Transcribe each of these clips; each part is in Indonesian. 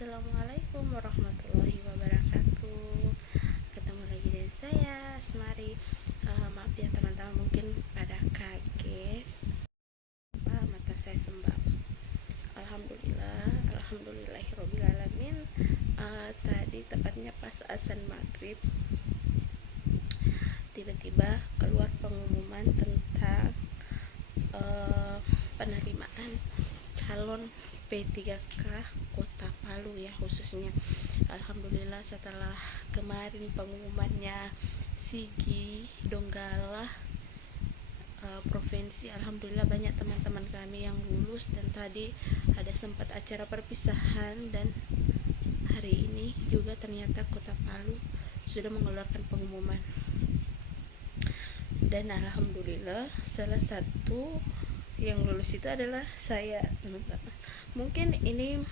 Assalamualaikum warahmatullahi wabarakatuh. Ketemu lagi dengan saya Asmari. Maaf ya teman-teman, mungkin pada kaget mata saya sembab. Alhamdulillahirobbilalamin. Tadi tepatnya pas azan maghrib, tiba-tiba keluar pengumuman tentang penerimaan calon P3K Kota Palu ya khususnya. Alhamdulillah setelah kemarin pengumumannya Sigi Donggala provinsi, alhamdulillah banyak teman-teman kami yang lulus, dan tadi ada sempat acara perpisahan, dan hari ini juga ternyata Kota Palu sudah mengeluarkan pengumuman. Dan alhamdulillah salah satu yang lulus itu adalah saya, teman-teman. Mungkin ini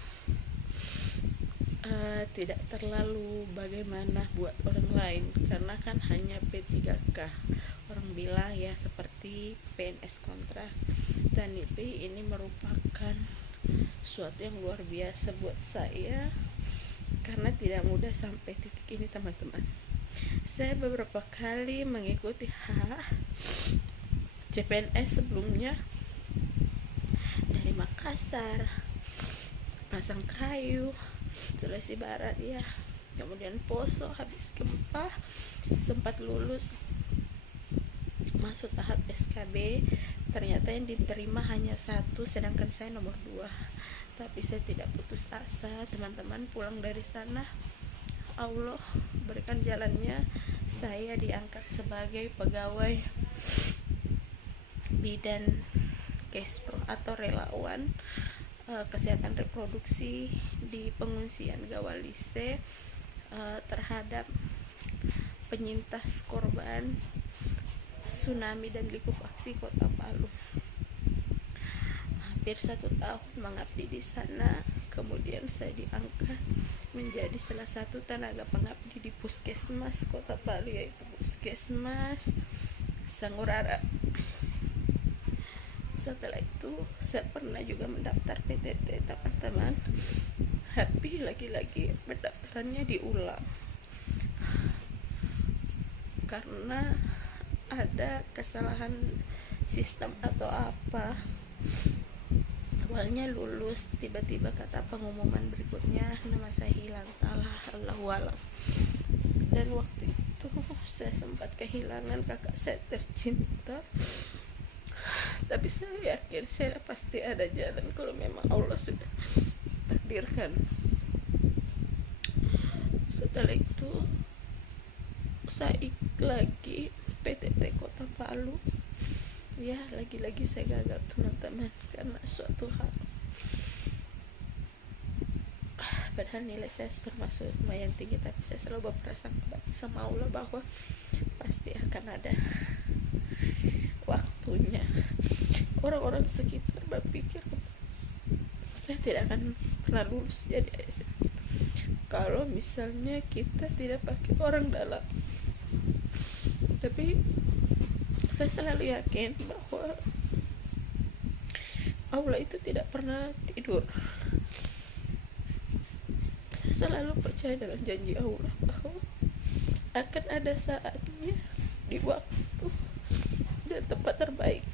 tidak terlalu bagaimana buat orang lain, karena kan hanya P3K. Orang bilang ya seperti PNS kontrak, dan ini merupakan suatu yang luar biasa buat saya, karena tidak mudah sampai titik ini, teman-teman. Saya beberapa kali mengikuti CPNS sebelumnya dari Makassar, Pasangkayu, Sulawesi Barat ya, kemudian Poso. Habis gempa sempat lulus masuk tahap SKB, ternyata yang diterima hanya satu, sedangkan saya nomor 2. Tapi saya tidak putus asa, teman-teman. Pulang dari sana Allah berikan jalannya, saya diangkat sebagai pegawai bidan Kespro atau relawan kesehatan reproduksi di pengungsian Gawalise terhadap penyintas korban tsunami dan likuifaksi Kota Palu. Hampir 1 tahun mengabdi di sana, kemudian saya diangkat menjadi salah satu tenaga pengabdi di Puskesmas Kota Palu, yaitu Puskesmas Sangurara. Setelah itu saya pernah juga mendaftar PTT, teman-teman, tapi lagi-lagi pendaftarannya diulang karena ada kesalahan sistem atau apa. Awalnya lulus, tiba-tiba kata pengumuman berikutnya nama saya hilang, Allahu alam. Dan waktu itu saya sempat kehilangan kakak saya tercinta, tapi saya yakin saya pasti ada jalan kalau memang Allah sudah takdirkan. Setelah itu saya ikut lagi PTT Kota Palu ya, lagi-lagi saya gagal, teman-teman, karena suatu hal. Padahal nilai saya termasuk lumayan tinggi, tapi saya selalu berprasangka baik sama Allah bahwa pasti akan ada waktunya. Orang-orang sekitar berpikir saya tidak akan pernah lulus jadi ASN kalau misalnya kita tidak pakai orang dalam. Tapi saya selalu yakin bahwa Allah itu tidak pernah tidur. Saya selalu percaya dengan janji Allah bahwa akan ada saatnya, di waktu dan tempat terbaik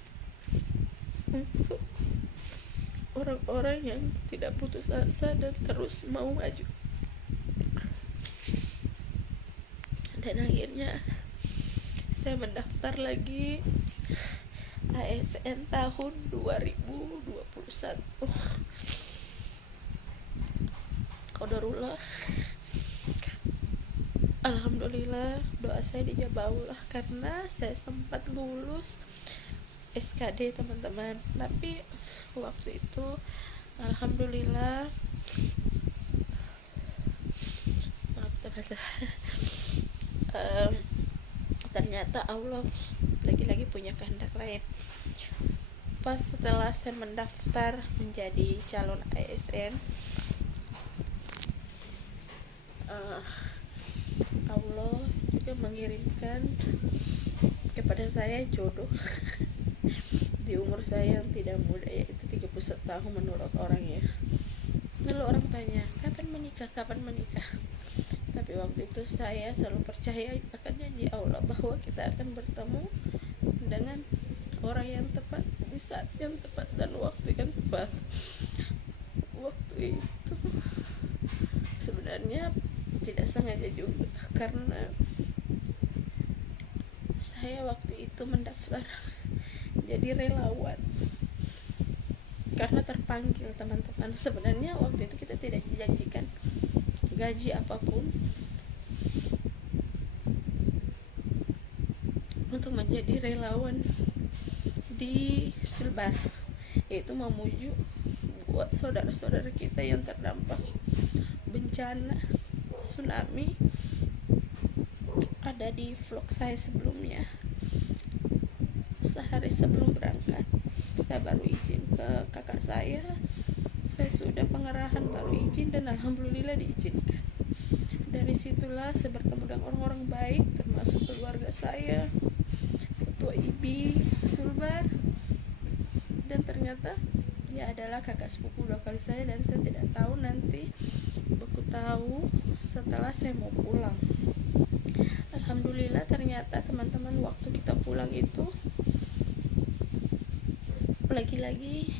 untuk orang-orang yang tidak putus asa dan terus mau maju. Dan akhirnya saya mendaftar lagi ASN tahun 2021. Qadarullah, alhamdulillah, doa saya dijabahullah karena saya sempat lulus SKD, teman-teman. Tapi waktu itu alhamdulillah, maaf teman-teman, ternyata Allah lagi-lagi punya kehendak lain. Pas setelah saya mendaftar menjadi calon ASN, Allah juga mengirimkan kepada saya jodoh di umur saya yang tidak muda, yaitu 31 tahun menurut orang ya. Lalu orang tanya, kapan menikah? kapan menikah. Tapi waktu itu saya selalu percaya akan janji Allah bahwa kita akan bertemu dengan orang yang tepat di saat yang tepat dan waktu yang tepat. Waktu itu sebenarnya tidak sengaja juga, karena saya waktu itu mendaftar jadi relawan karena terpanggil, teman-teman. Sebenarnya waktu itu kita tidak dijanjikan gaji apapun untuk menjadi relawan di Sulbar, yaitu memuju buat saudara-saudara kita yang terdampak bencana tsunami. Ada di vlog saya sebelumnya. Sehari sebelum berangkat, saya baru izin ke kakak saya sudah pengerahan, baru izin, dan alhamdulillah diizinkan. Dari situlah saya bertemu dengan orang-orang baik, termasuk keluarga saya, ketua IBI Sulbar, dan ternyata dia adalah kakak sepupu 2 kali saya, dan saya tidak tahu, nanti aku tahu setelah saya mau pulang. Alhamdulillah ternyata teman-teman, waktu kita pulang itu lagi-lagi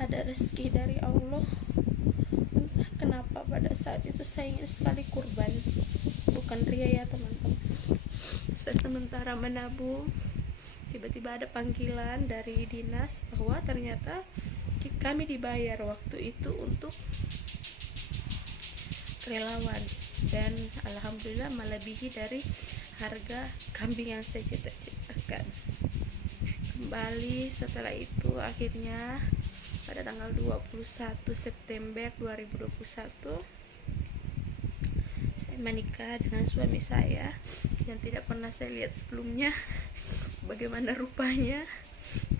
ada rezeki dari Allah. Entah kenapa pada saat itu saya ingin sekali kurban, bukan ria ya teman-teman. Saya sementara menabung, tiba-tiba ada panggilan dari dinas bahwa ternyata kami dibayar waktu itu untuk relawan, dan alhamdulillah melebihi dari harga kambing yang saya cita-citakan. Kembali setelah itu, akhirnya pada tanggal 21 September 2021 saya menikah dengan suami saya yang tidak pernah saya lihat sebelumnya. Bagaimana rupanya,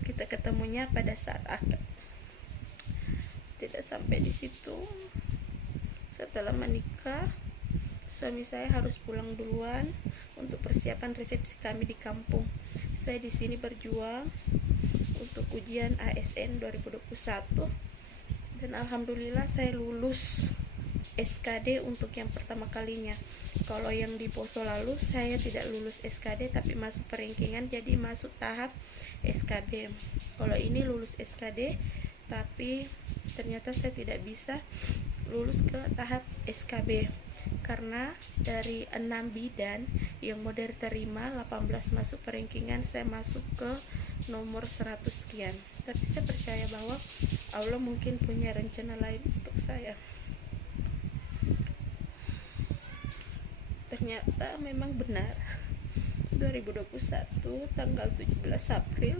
kita ketemunya pada saat akad. Tidak sampai di situ, setelah menikah suami saya harus pulang duluan untuk persiapan resepsi kami di kampung. Saya di sini berjuang untuk ujian ASN 2021, dan alhamdulillah saya lulus SKD untuk yang pertama kalinya. Kalau yang di Poso lalu saya tidak lulus SKD tapi masuk perankingan, jadi masuk tahap SKB. Kalau ini lulus SKD tapi ternyata saya tidak bisa lulus ke tahap SKB, karena dari 6 bidan yang mau diterima 18 masuk perankingan, saya masuk ke nomor 100 sekian. Tapi saya percaya bahwa Allah mungkin punya rencana lain untuk saya. Ternyata memang benar, 2021 tanggal 17 April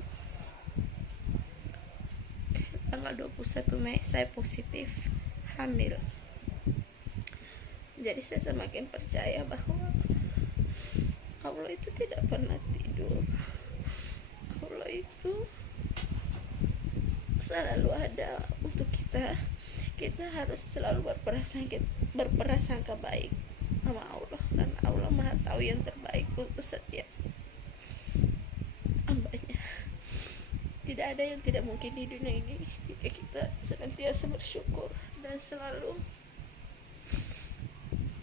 tanggal 21 Mei saya positif hamil. Jadi saya semakin percaya bahwa Allah itu tidak pernah tidur. Allah itu selalu ada untuk kita. Kita harus selalu berprasangka baik sama Allah, karena Allah Maha tahu yang terbaik untuk setiap hambanya. Tidak ada yang tidak mungkin di dunia ini jika kita senantiasa bersyukur dan selalu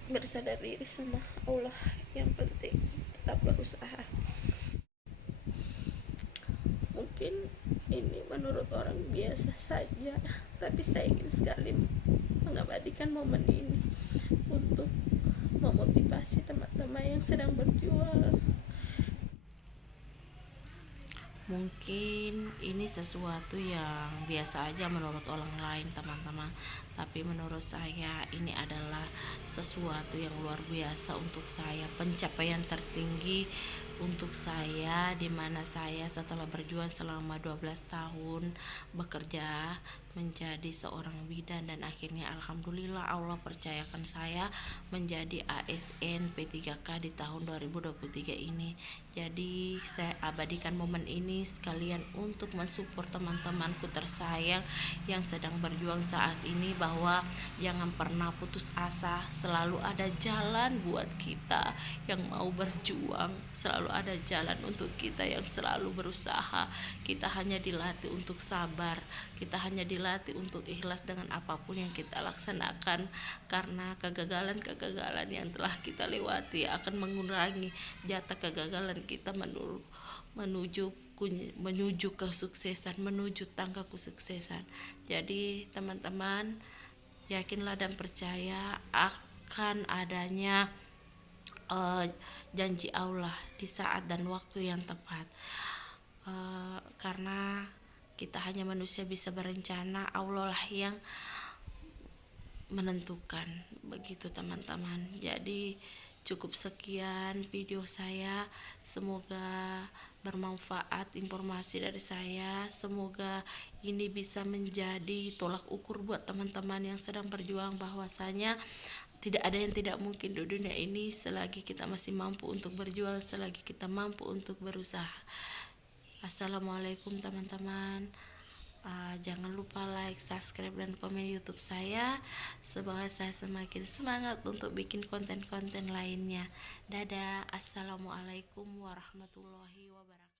bersadar diri sama Allah. Yang penting tetap berusaha. Mungkin ini menurut orang biasa saja, tapi saya ingin sekali mengabadikan momen ini untuk memotivasi teman-teman yang sedang berjuang. Mungkin ini sesuatu yang biasa aja menurut orang lain teman-teman, tapi menurut saya ini adalah sesuatu yang luar biasa untuk saya, pencapaian tertinggi untuk saya, dimana saya setelah berjuang selama 12 tahun bekerja menjadi seorang bidan, dan akhirnya alhamdulillah Allah percayakan saya menjadi ASN P3K di tahun 2023 ini. Jadi saya abadikan momen ini sekalian untuk mensupport teman-temanku tersayang yang sedang berjuang saat ini, bahwa jangan pernah putus asa, selalu ada jalan buat kita yang mau berjuang, selalu ada jalan untuk kita yang selalu berusaha. Kita hanya dilatih untuk sabar, kita hanya dilatih dilatih untuk ikhlas dengan apapun yang kita laksanakan, karena kegagalan-kegagalan yang telah kita lewati akan mengurangi jatah kegagalan kita menuju kesuksesan, menuju tangga kesuksesan. Jadi teman-teman, yakinlah dan percaya akan adanya janji Allah di saat dan waktu yang tepat. Karena kita hanya manusia bisa berencana, Allah lah yang menentukan, begitu teman-teman. Jadi cukup sekian video saya, semoga bermanfaat informasi dari saya, semoga ini bisa menjadi tolak ukur buat teman-teman yang sedang berjuang, bahwasanya tidak ada yang tidak mungkin di dunia ini selagi kita masih mampu untuk berjuang, selagi kita mampu untuk berusaha. Assalamualaikum teman-teman. Jangan lupa like, subscribe, dan komen YouTube saya supaya saya semakin semangat untuk bikin konten-konten lainnya. Dadah. Assalamualaikum warahmatullahi wabarakatuh.